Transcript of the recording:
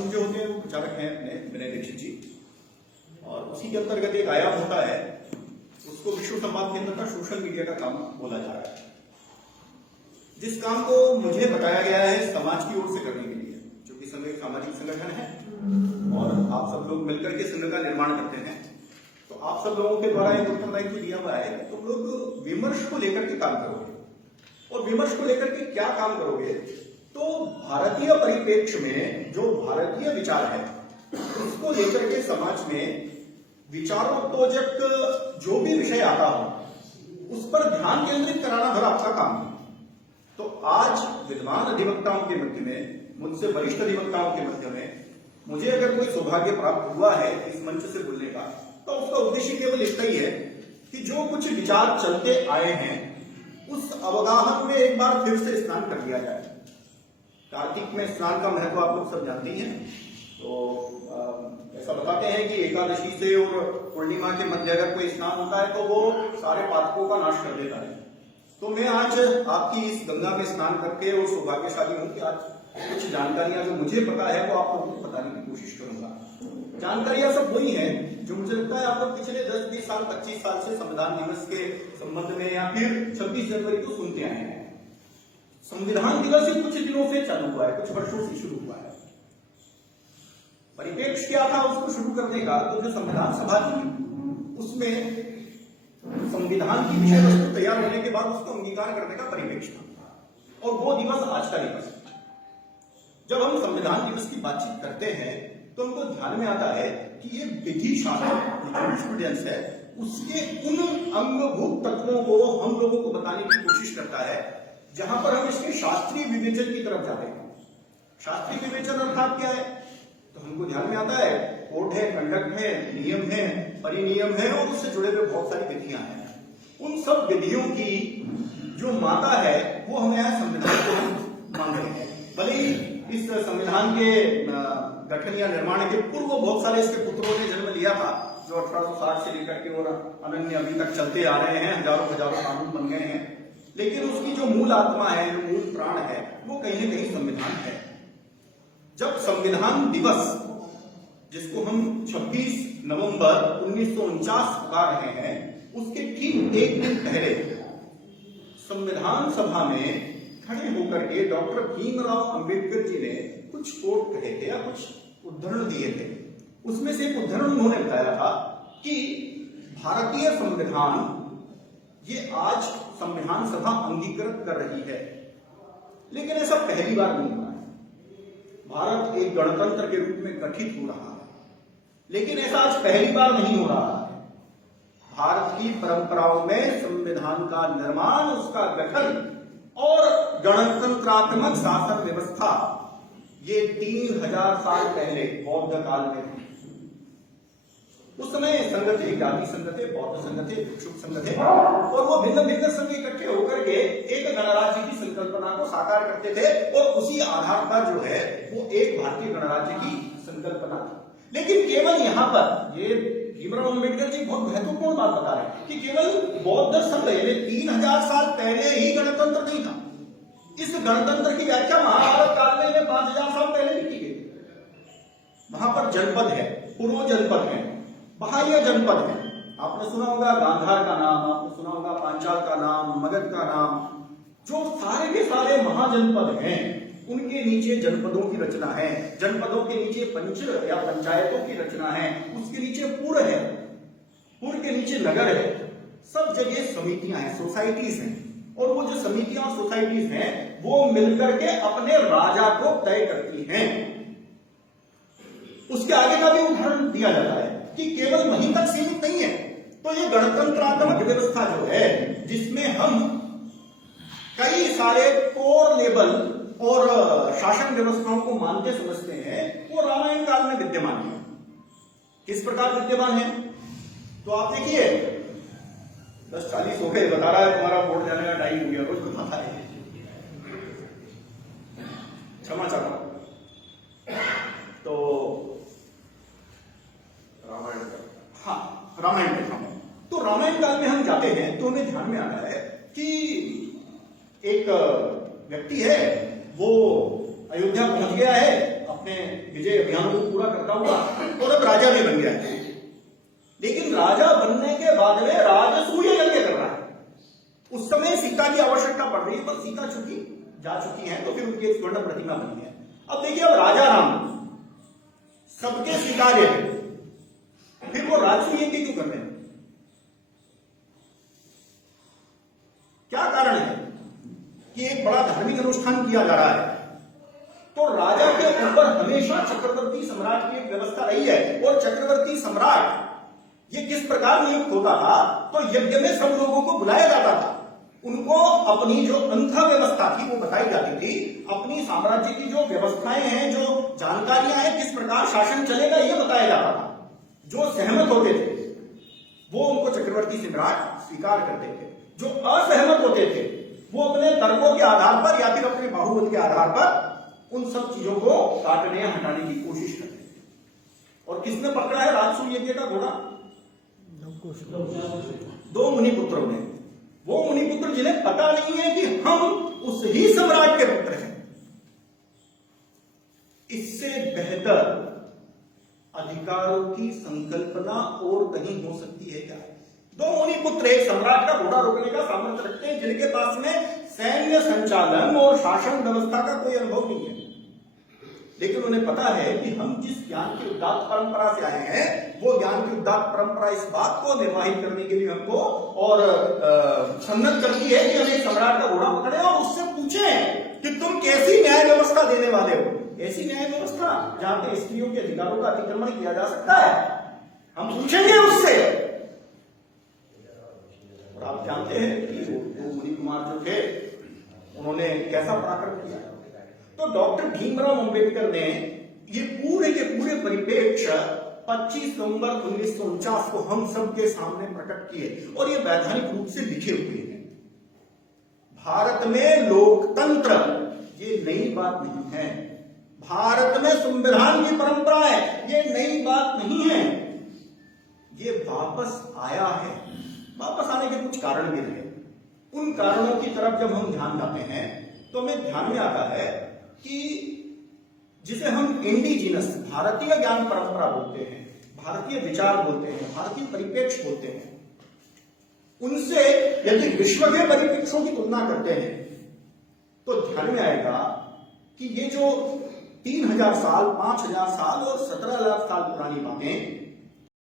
कानून जो होते हैं वो प्रचारक हैं अपने विनय दीक्षित जी, और उसी के अंतर्गत एक आयाम होता है, उसको विश्व संवाद केंद्र का सोशल मीडिया का काम बोला जा रहा है, जिस काम को मुझे बताया गया है समाज की ओर से करने के लिए, जो कि संघ एक सामाजिक संगठन है और आप सब लोग मिलकर के संघ का निर्माण करते हैं। तो आप सब लोगों के द्वारा एक उत्तरदायित्व दिया हुआ है, तुम लोग विमर्श को लेकर के काम करोगे, और विमर्श को लेकर के क्या काम करोगे, तो भारतीय परिप्रेक्ष्य में जो भारतीय विचार है उसको लेकर के समाज में विचारोत्तेजक जो भी विषय आता हो उस पर ध्यान केंद्रित कराना भर आपका काम है। तो आज विद्वान अधिवक्ताओं के मध्य में, मुझसे वरिष्ठ अधिवक्ताओं के मध्य में मुझे अगर कोई सौभाग्य प्राप्त हुआ है इस मंच से बोलने का, तो उसका उद्देश्य केवल इतना ही है कि जो कुछ विचार चलते आए हैं उस अवगाहन में एक बार फिर से स्नान कर लिया जाए। कार्तिक में स्नान का महत्व आप लोग सब जानते हैं। तो ऐसा बताते हैं कि एकादशी से और पूर्णिमा के मध्य अगर कोई स्नान होता है तो वो सारे पातकों का नाश कर देता है। तो मैं आज आपकी इस गंगा में स्नान करके और सौभाग्यशाली हूं कि आज कुछ जानकारियां जो मुझे पता है वो आप लोगों को बताने की कोशिश करूंगा। जानकारियां सब वही हैं जो मुझे लगता है आप लोग पिछले 10-20 साल 25 साल से संविधान दिवस के संबंध में या फिर 26 जनवरी को सुनते आए हैं। संविधान दिवस ही कुछ दिनों से चालू हुआ है, कुछ वर्षों से शुरू हुआ है। परिप्रेक्ष्य क्या था उसको शुरू करने का, तो जो संविधान सभा थी उसमें संविधान की विषय वस्तु तैयार होने के बाद उसको अंगीकार करने का परिप्रेक्ष्य था, और वो दिवस आज का दिवस है। जब हम संविधान दिवस की बातचीत करते हैं तो हमको ध्यान में आता है कि ये विधि शास्त्र है, उसके उन अंगभूत तत्वों को हम लोगों को बताने की कोशिश करता है जहां पर हम इसके शास्त्रीय विवेचन की तरफ जाते हैं। शास्त्रीय विवेचन अर्थात क्या है, तो हमको ध्यान में आता है कोड है, कंडक्ट है, नियम है, परिनियम है, और उससे जुड़े हुए बहुत सारी विधियां हैं। उन सब विधियों की जो माता है वो हमें यहाँ संविधान को मांग रहे हैं। भले ही इस संविधान के गठन या निर्माण के पूर्व बहुत सारे इसके पुत्रों ने जन्म लिया था, जो 1860 से लेकर के और अनन्य अभी तक चलते आ रहे हैं, हजारों हजारों कानून बन गए हैं, लेकिन उसकी जो मूल आत्मा है, जो मूल प्राण है, वो कहीं न कहीं संविधान है। जब संविधान दिवस, जिसको हम 26 नवंबर 1949 पुकार रहे हैं, उसके ठीक एक दिन पहले संविधान सभा में खड़े होकर के डॉक्टर भीमराव अंबेडकर जी ने कुछ कोट कहे थे या कुछ उद्धरण दिए थे। उसमें से एक उद्धरण उन्होंने बताया था कि भारतीय संविधान ये आज संविधान सभा अंगीकृत कर रही है, लेकिन ऐसा पहली बार नहीं हुआ है। भारत एक गणतंत्र के रूप में गठित हो रहा है, लेकिन ऐसा आज पहली बार नहीं हो रहा है। भारत की परंपराओं में संविधान का निर्माण, उसका गठन और गणतंत्रात्मक शासन व्यवस्था ये 3000 साल पहले बौद्ध काल में थी। उस समय संघ थे, जाति संघ थे, बौद्ध संघ थे, भिक्षुक संघ थे, और वो भिन्न भिन्न संघ इकट्ठे होकर के एक गणराज्य की संकल्पना को साकार करते थे, और उसी आधार पर जो है वो एक भारतीय गणराज्य की संकल्पना थी। लेकिन केवल यहाँ पर ये भीमराव अंबेडकर जी बहुत महत्वपूर्ण बात बता रहे हैं कि केवल बौद्ध संघ 3000 साल पहले ही गणतंत्र नहीं था। इस गणतंत्र की व्याख्या महाभारत काल में 5000 साल पहले भी की गई। वहां पर जनपद है, पूर्व जनपद है, बाह्य जनपद है। आपने सुना होगा गांधार का नाम, आपने सुना होगा पांचाल का नाम, मगध का नाम। जो सारे के सारे महाजनपद हैं उनके नीचे जनपदों की रचना है, जनपदों के नीचे पंच या पंचायतों की रचना है, उसके नीचे पुर है, पुर के नीचे नगर है, सब जगह समितियां हैं, सोसाइटीज हैं, और वो जो समितियां और सोसाइटीज हैं वो मिलकर के अपने राजा को तय करती हैं। उसके आगे का भी उदाहरण दिया जाता है कि केवल वहीं तक सीमित नहीं है। तो ये गणतंत्रात्मक व्यवस्था जो है, जिसमें हम कई सारे कोर लेवल और शासन व्यवस्थाओं को मानते समझते हैं, वो रामायण काल में विद्यमान है। किस प्रकार विद्यमान है, तो आप देखिए 10:40 हो गए, बता रहा है तुम्हारा वोट जाने का टाइम हो गया, रोज को पता है, क्षमा चाहता हूं। तो रामायण के समय, तो रामायण काल में हम जाते हैं तो हमें ध्यान में आता है कि एक व्यक्ति है, वो अयोध्या पहुंच गया है, अपने अपने विजय अभियान को पूरा करता हुआ और अब राजा भी बन गया है। लेकिन राजा बनने के बाद में राजसूय यज्ञ कर रहा है। उस समय सीता की आवश्यकता पड़ रही है, पर सीता जा चुकी है, तो फिर उनकी एक स्वर्ण प्रतिमा बनी है। अब देखिए, अब राजा राम सबके स्वीकार्य है, फिर वो राजसूय यज्ञ क्यों कर रहे हैं? क्या कारण है कि एक बड़ा धार्मिक अनुष्ठान किया जा रहा है, तो राजा के ऊपर हमेशा चक्रवर्ती सम्राट की एक व्यवस्था रही है। और चक्रवर्ती सम्राट ये किस प्रकार नियुक्त होता था, तो यज्ञ में सब लोगों को बुलाया जाता था, उनको अपनी जो अंत व्यवस्था थी वो बताई जाती थी, अपनी साम्राज्य की जो व्यवस्थाएं हैं, जो जानकारियां हैं, किस प्रकार शासन चलेगा, ये बताया जाता था। जो सहमत होते थे वो उनको चक्रवर्ती सम्राट स्वीकार करते थे, जो असहमत होते थे वो अपने तर्कों के आधार पर या फिर अपने बाहुबल के आधार पर उन सब चीजों को काटने या हटाने की कोशिश करते थे। और किसने पकड़ा है राजसूय यज्ञ का घोड़ा? दो मुनिपुत्रों ने। वो मुनिपुत्र जिन्हें पता नहीं है कि हम उस ही सम्राट के पुत्र हैं। इससे बेहतर अधिकारों की संकल्पना और कहीं हो सकती है क्या? दो मुनिपुत्र एक सम्राट का घोड़ा रोकने का सामर्थ्य रखते हैं, जिनके पास में सैन्य संचालन और शासन व्यवस्था का कोई अनुभव नहीं है, लेकिन उन्हें पता है कि हम जिस ज्ञान की उदात्त परंपरा से आए हैं, वो ज्ञान की उदात्त परंपरा इस बात को निर्वाहित करने के लिए हमको और सन्नत करती है कि हम एक सम्राट का घोड़ा पकड़े और उससे पूछें कि तुम कैसी न्याय व्यवस्था देने वाले हो। ऐसी न्याय व्यवस्था जहां पे स्त्रियों के अधिकारों का अतिक्रमण किया जा सकता है, हम पूछेंगे उससे। और आप जानते हैं कि वो मुनि कुमार जो थे, उन्होंने कैसा पराक्रम किया। तो डॉक्टर भीमराव अंबेडकर ने ये पूरे के पूरे परिप्रेक्ष्य 25 नवंबर 1949 को हम सब के सामने प्रकट किए और ये वैधानिक रूप से लिखे हुए हैं। भारत में लोकतंत्र ये नई बात नहीं है, भारत में संविधान की परंपरा है, ये नई बात नहीं है, ये वापस आया है। वापस आने के कुछ कारण भी रहे। उन कारणों की तरफ जब हम ध्यान देते हैं तो हमें ध्यान में आता है कि जिसे हम इंडिजिनस भारतीय ज्ञान परंपरा बोलते हैं, भारतीय विचार बोलते हैं, भारतीय परिप्रेक्ष्य बोलते हैं, उनसे यदि विश्व के परिप्रेक्ष्यों की तुलना करते हैं तो ध्यान में आएगा कि ये जो 3000 साल, 5000 साल और 17 लाख साल पुरानी बातें,